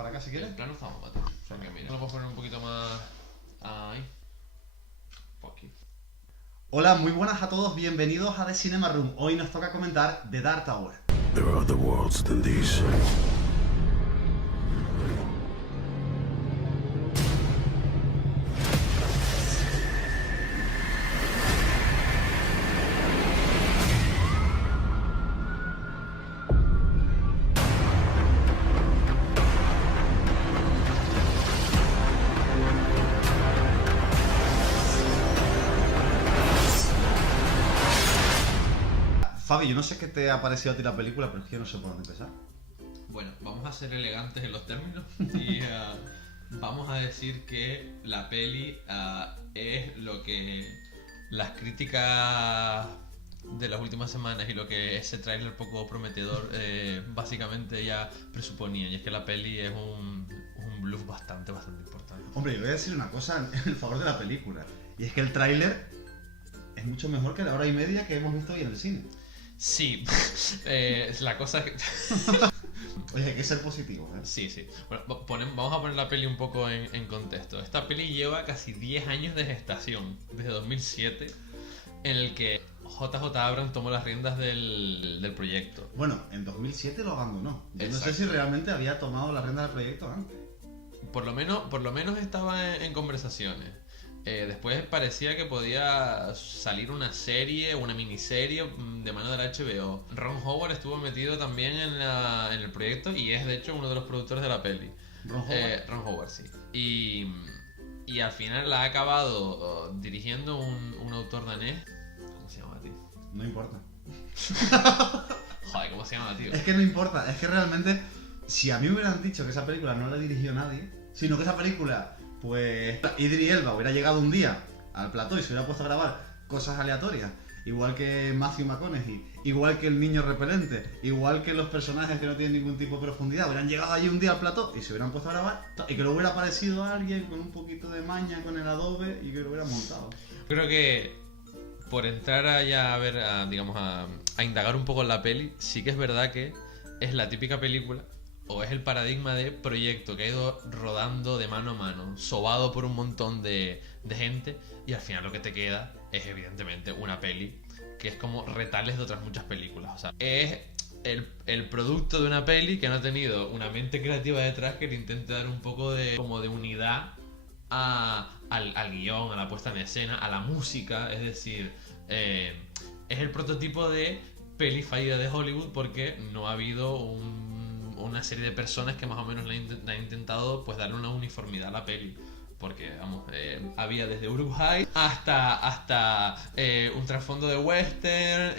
para acá si quieres. En plano estamos, Mati. O sea que mira, lo puedo poner un poquito más ahí. Pues aquí. Hola, muy buenas a todos, bienvenidos a The Cinema Room. Hoy nos toca comentar The Dark Tower. There are other worlds than these. Fabi, yo no sé qué te ha parecido a ti la película, pero es que yo no sé por dónde empezar. Bueno, vamos a ser elegantes en los términos y vamos a decir que la peli es lo que las críticas de las últimas semanas y lo que ese tráiler poco prometedor básicamente ya presuponían, y es que la peli es un bluff bastante importante. Hombre, yo voy a decir una cosa en favor de la película, y es que el tráiler es mucho mejor que la hora y media que hemos visto hoy en el cine. Sí, la cosa es que... Oye, hay que ser positivo, ¿eh? Sí. Bueno, vamos a poner la peli un poco en contexto. Esta peli lleva casi 10 años de gestación, desde 2007, en el que JJ Abrams tomó las riendas del proyecto. Bueno, en 2007 lo abandonó. Yo no sé Exacto. si realmente había tomado la rienda del proyecto antes. Por lo menos estaba en conversaciones. Después parecía que podía salir una serie, una miniserie de mano de la HBO. Ron Howard estuvo metido también en el proyecto y es de hecho uno de los productores de la peli. Ron Howard. Ron Howard, sí. Y al final la ha acabado dirigiendo un autor danés. ¿Cómo se llama, tío? No importa. Joder, ¿cómo se llama, tío? Es que no importa, es que realmente, si a mí me hubieran dicho que esa película no la dirigió nadie, sino que esa película, pues Idris Elba hubiera llegado un día al plató y se hubiera puesto a grabar cosas aleatorias, igual que Matthew McConaughey, igual que el niño repelente, igual que los personajes que no tienen ningún tipo de profundidad, hubieran llegado allí un día al plató y se hubieran puesto a grabar, y que lo hubiera aparecido a alguien con un poquito de maña con el Adobe y que lo hubiera montado. Creo que por entrar allá a ver, digamos, a indagar un poco en la peli, sí que es verdad que es la típica película, o es el paradigma de proyecto que ha ido rodando de mano a mano, sobado por un montón de gente, y al final lo que te queda es evidentemente una peli que es como retales de otras muchas películas. O sea, es el producto de una peli que no ha tenido una mente creativa detrás que le intente dar un poco de unidad al guión, a la puesta en escena, a la música. Es decir, es el prototipo de peli fallida de Hollywood porque no ha habido una serie de personas que más o menos le han intentado pues darle una uniformidad a la peli. Porque, vamos, había desde Uruguay hasta un trasfondo de western,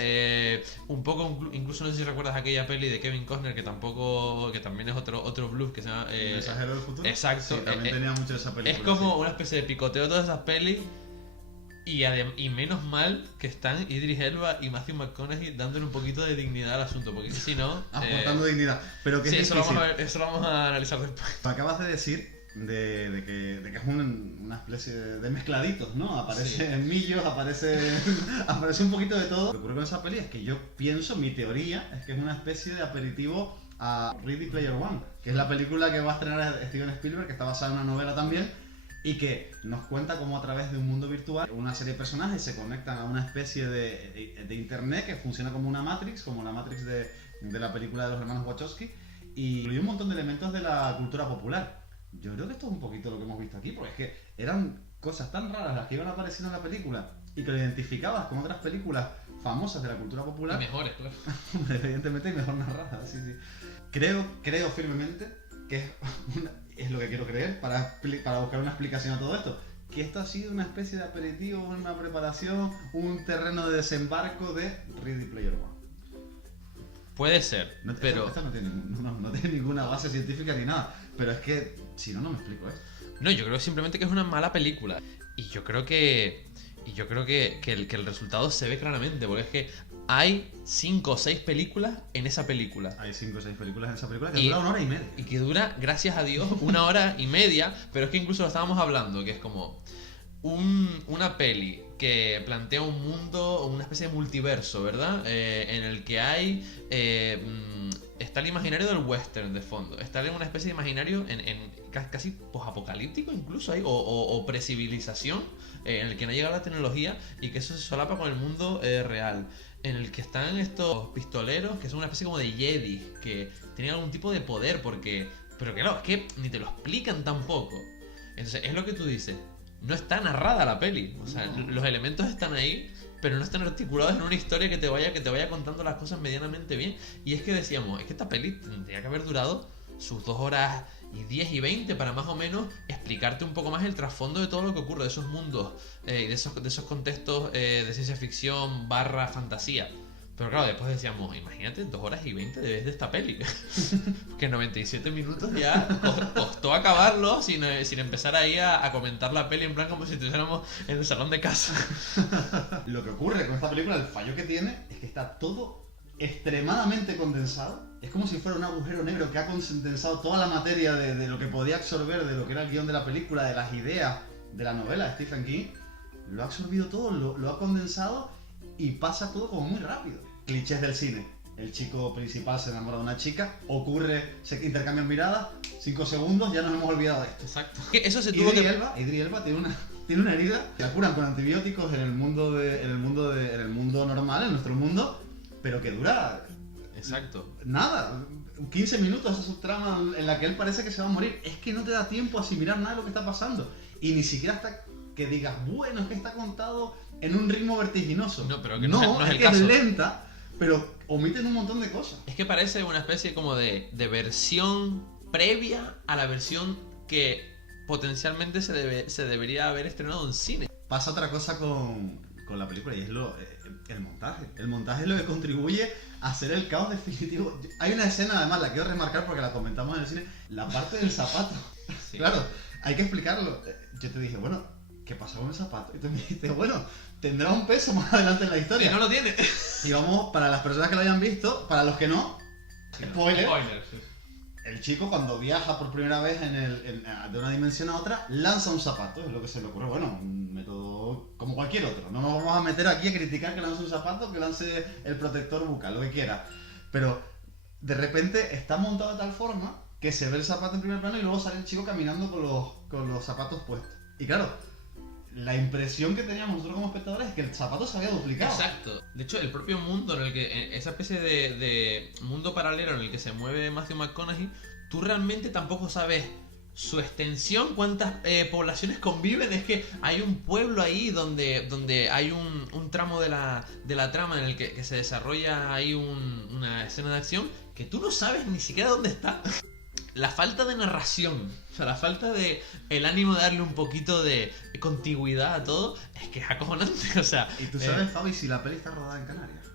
un poco, incluso no sé si recuerdas aquella peli de Kevin Costner que también es otro blues que se llama... ¿Mensajero del futuro? Exacto. Sí, también tenía mucho de esa película. Es como sí. una especie de picoteo de todas esas pelis. Y menos mal que están Idris Elba y Matthew McConaughey dándole un poquito de dignidad al asunto, porque si no... Aportando dignidad. Pero que sí, es eso difícil. eso lo vamos a analizar después. Acabas de decir de que es una especie de mezcladitos, ¿no? Aparecen millos, aparece un poquito de todo. Lo que ocurre con esa peli es que yo pienso, mi teoría, es que es una especie de aperitivo a Ready Player One, que es la película que va a estrenar Steven Spielberg, que está basada en una novela también, y que nos cuenta cómo a través de un mundo virtual una serie de personajes se conectan a una especie de internet que funciona como una Matrix, como la Matrix de la película de los hermanos Wachowski, y incluye un montón de elementos de la cultura popular. Yo creo que esto es un poquito lo que hemos visto aquí, porque es que eran cosas tan raras las que iban apareciendo en la película y que lo identificabas con otras películas famosas de la cultura popular. Y mejores, claro. Evidentemente, y mejor narradas, sí. Creo firmemente que es lo que quiero creer para buscar una explicación a todo esto. Que esto ha sido una especie de aperitivo, una preparación, un terreno de desembarco de Ready Player One. Puede ser, pero... Esto no tiene ninguna base científica ni nada. Pero es que, si no me explico esto. No, yo creo simplemente que es una mala película. Y yo creo que el resultado se ve claramente, porque es que hay 5 o 6 películas en esa película. Hay 5 o 6 películas en esa película que dura 1 hora y media. Y que dura, gracias a Dios, 1 hora y media. Pero es que incluso lo estábamos hablando, que es como una peli que plantea un mundo, una especie de multiverso, ¿verdad? En el que hay está el imaginario del western de fondo, está en una especie de imaginario casi posapocalíptico incluso ahí, o precivilización, en el que no llega la tecnología y que eso se solapa con el mundo real, en el que están estos pistoleros que son una especie como de Jedi, que tienen algún tipo de poder, pero claro, es que ni te lo explican tampoco. Entonces es lo que tú dices, no está narrada la peli, o sea, los elementos están ahí, pero no están articulados en una historia que te vaya contando las cosas medianamente bien. Y es que decíamos, es que esta peli tendría que haber durado sus 2 horas y 10 y 20 para más o menos explicarte un poco más el trasfondo de todo lo que ocurre, de esos mundos, de esos contextos de ciencia ficción / fantasía. Pero claro, después decíamos, imagínate 2 horas y 20 de esta peli. Que 97 minutos ya costó acabarlo sin empezar ahí a comentar la peli en plan como si estuviéramos en el salón de casa. Lo que ocurre con esta película, el fallo que tiene, es que está todo extremadamente condensado. Es como si fuera un agujero negro que ha condensado toda la materia de lo que podía absorber, de lo que era el guión de la película, de las ideas de la novela de Stephen King. Lo ha absorbido todo, lo ha condensado y pasa todo como muy rápido. Clichés del cine. El chico principal se enamora de una chica, se intercambian miradas, 5 segundos, ya nos hemos olvidado de esto. Exacto. Eso se tuvo que... Idris Elba tiene una herida, la curan con antibióticos en el mundo normal, en nuestro mundo, pero que dura... Exacto. Nada, 15 minutos esa subtrama en la que él parece que se va a morir. Es que no te da tiempo a asimilar nada de lo que está pasando. Y ni siquiera hasta que digas, bueno, es que está contado en un ritmo vertiginoso. No, pero que no es el que caso. Es lenta, pero omiten un montón de cosas. Es que parece una especie como de versión previa a la versión que potencialmente se debería haber estrenado en cine. Pasa otra cosa con la película y es el montaje. El montaje es lo que contribuye a hacer el caos definitivo. Hay una escena, además, la quiero remarcar porque la comentamos en el cine, la parte del zapato. Sí. Claro, hay que explicarlo. Yo te dije, bueno, ¿qué pasa con el zapato? Y tú me dijiste, bueno, tendrá un peso más adelante en la historia. Y no lo tiene. Y vamos, para las personas que lo hayan visto, para los que no, spoiler. Sí. El chico cuando viaja por primera vez de una dimensión a otra, lanza un zapato, es lo que se le ocurre. Bueno, un método como cualquier otro. No nos vamos a meter aquí a criticar que lance un zapato, que lance el protector bucal, lo que quiera. Pero de repente está montado de tal forma que se ve el zapato en primer plano y luego sale el chico caminando con los zapatos puestos. Y claro, la impresión que teníamos nosotros como espectadores es que el zapato se había duplicado. Exacto. De hecho, el propio mundo en el que, esa especie de mundo paralelo en el que se mueve Matthew McConaughey, tú realmente tampoco sabes su extensión, cuántas poblaciones conviven. Es que hay un pueblo ahí donde hay un tramo de la trama en el que se desarrolla ahí una escena de acción que tú no sabes ni siquiera dónde está. La falta de narración, o sea, la falta de el ánimo de darle un poquito de contigüidad a todo, es que es acojonante, o sea... ¿Y tú sabes, Fabi, si la peli está rodada en Canarias?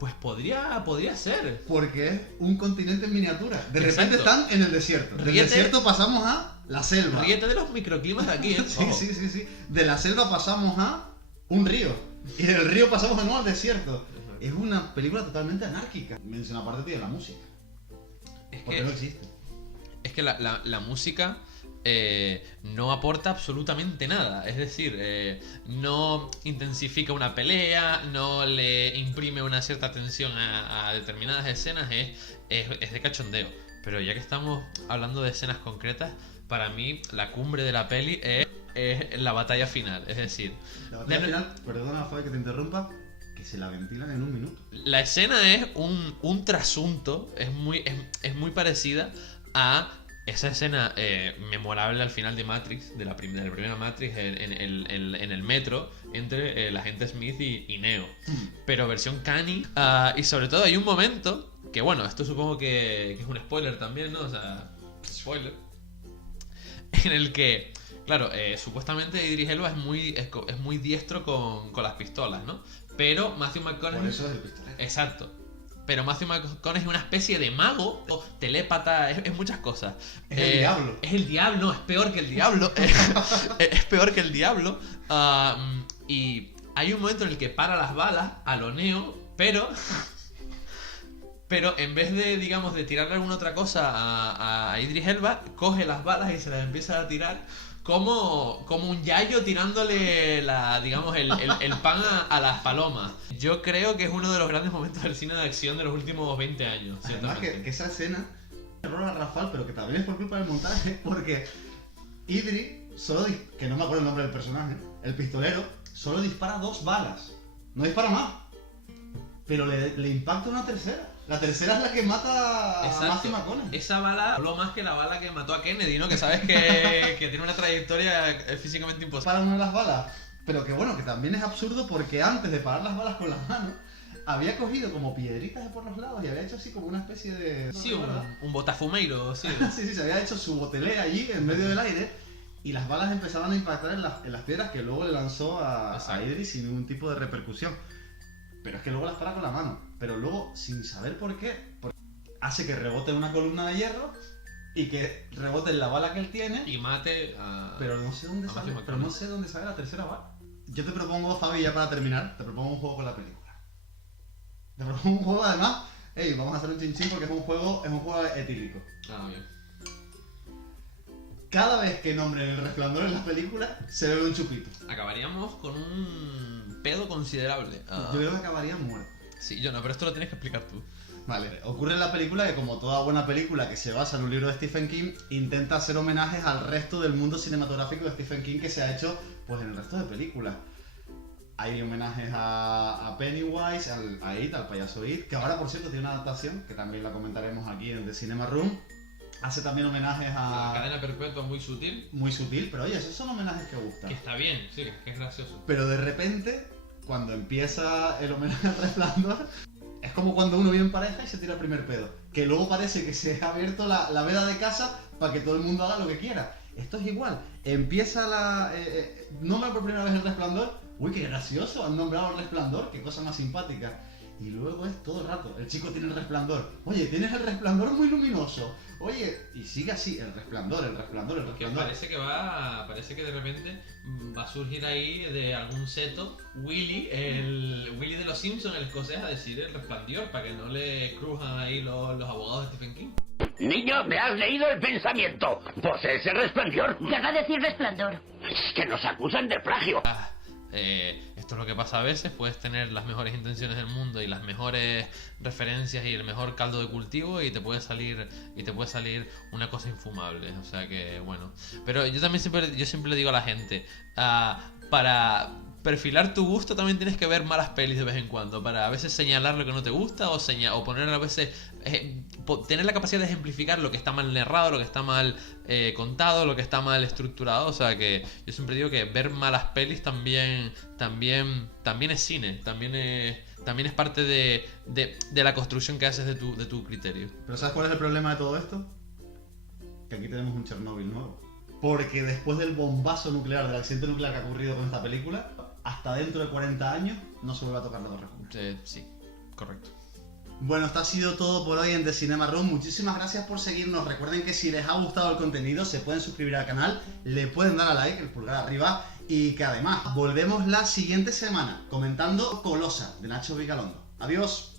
Pues podría ser. Porque es un continente en miniatura. De repente Exacto. están en el desierto. Del desierto pasamos a la selva. Ríete de los microclimas de aquí, ¿eh? Sí. De la selva pasamos a un río. Y del río pasamos de nuevo al desierto. Es una película totalmente anárquica. Menciona aparte tiene la música. Porque no existe. Es que la música no aporta absolutamente nada. Es decir, no intensifica una pelea, no le imprime una cierta tensión a determinadas escenas, es de cachondeo. Pero ya que estamos hablando de escenas concretas, para mí la cumbre de la peli es la batalla final. Es decir, la batalla final, perdona, Fabi, que te interrumpa, que se la ventilan en un minuto. La escena es un trasunto, es muy parecida a esa escena memorable al final de Matrix, de la primera Matrix, en el metro, entre el agente Smith y Neo. Pero versión Canny. Y sobre todo hay un momento, que bueno, esto supongo que es un spoiler también, ¿no? O sea, spoiler. En el que, claro, supuestamente Idris Elba es muy diestro con las pistolas, ¿no? Pero Matthew McConaughey... Por eso es el pistolero. Exacto. Pero Matthew McConaughey es una especie de mago, o telépata, es muchas cosas. Es el diablo. Es el diablo, no, es peor que el diablo. Es peor que el diablo. Y hay un momento en el que para las balas a lo Neo, pero en vez de, digamos, de tirarle alguna otra cosa a Idris Elba, coge las balas y se las empieza a tirar como un yayo tirándole digamos, el pan a las palomas. Yo creo que es uno de los grandes momentos del cine de acción de los últimos 20 años. Además que esa escena, error a Rafal, pero que también es por culpa del montaje, porque Idris que no me acuerdo el nombre del personaje, el pistolero, solo dispara 2 balas, no dispara más, pero le impacta una tercera. La tercera es la que mata a Matthew McConaughey. Esa bala habló más que la bala que mató a Kennedy, ¿no? Que sabes que tiene una trayectoria físicamente imposible. Para una de las balas, pero que bueno, que también es absurdo porque antes de parar las balas con las manos, había cogido como piedritas de por los lados y había hecho así como una especie de... Sí, un botafumeiro, sí. Sí, se había hecho su botelea allí en medio del aire y las balas empezaban a impactar en las piedras que luego le lanzó a Idris sin ningún tipo de repercusión. Pero es que luego las para con la mano. Pero luego, sin saber por qué, hace que rebote en una columna de hierro y que rebote en la bala que él tiene y mate a... Pero no sé dónde sale la tercera bala. Yo te propongo, Fabi, ya para terminar, te propongo un juego con la película. Te propongo un juego además, vamos a hacer un chinchín porque es un juego etílico. Ah, bien. Cada vez que nombren El Resplandor en las películas, se bebe un chupito. Acabaríamos con un pedo considerable. Yo creo que acabaría muerto. Sí, yo no, pero esto lo tienes que explicar tú. Vale, ocurre en la película que como toda buena película que se basa en un libro de Stephen King, intenta hacer homenajes al resto del mundo cinematográfico de Stephen King que se ha hecho pues en el resto de películas. Hay homenajes a Pennywise, a It, al payaso It, que ahora por cierto tiene una adaptación, que también la comentaremos aquí en The Cinema Room. Hace también homenajes a... La cadena perpetua muy sutil. Muy sutil, pero oye, esos son homenajes que gustan. Que está bien, sí, que es gracioso. Pero de repente, cuando empieza el homenaje al Resplandor, es como cuando uno vive en pareja y se tira el primer pedo. Que luego parece que se ha abierto la veda de casa para que todo el mundo haga lo que quiera. Esto es igual. Empieza nombra por primera vez el Resplandor. Uy, qué gracioso, han nombrado el Resplandor, qué cosa más simpática. Y luego es todo el rato, el chico tiene el resplandor. Oye, tienes el resplandor muy luminoso. Oye, y sigue así, el resplandor. Que parece que de repente va a surgir ahí de algún seto Willy, el Willy de los Simpsons, el escocés, a decir el resplandor, para que no le crujan ahí los abogados de Stephen King. Niño, me has leído el pensamiento. ¿Posees el resplandor? Querrá decir resplandor. Es que nos acusan de plagio. Esto es lo que pasa a veces, puedes tener las mejores intenciones del mundo y las mejores referencias y el mejor caldo de cultivo y te puede salir una cosa infumable, o sea que bueno. Pero yo siempre le digo a la gente, para perfilar tu gusto también tienes que ver malas pelis de vez en cuando, para a veces señalar lo que no te gusta o poner a veces tener la capacidad de ejemplificar lo que está mal narrado, lo que está mal contado, lo que está mal estructurado. O sea que yo siempre digo que ver malas pelis también es cine, también es parte de la construcción que haces de tu criterio. Pero ¿sabes cuál es el problema de todo esto? Que aquí tenemos un Chernobyl nuevo. Porque después del bombazo nuclear, del accidente nuclear que ha ocurrido con esta película, hasta dentro de 40 años no se vuelve a tocar la Torre Júpiter. Sí, correcto. Bueno, esto ha sido todo por hoy en The Cinema Room. Muchísimas gracias por seguirnos. Recuerden que si les ha gustado el contenido se pueden suscribir al canal, le pueden dar a like, el pulgar arriba, y que además volvemos la siguiente semana comentando Colosa de Nacho Vigalondo. Adiós.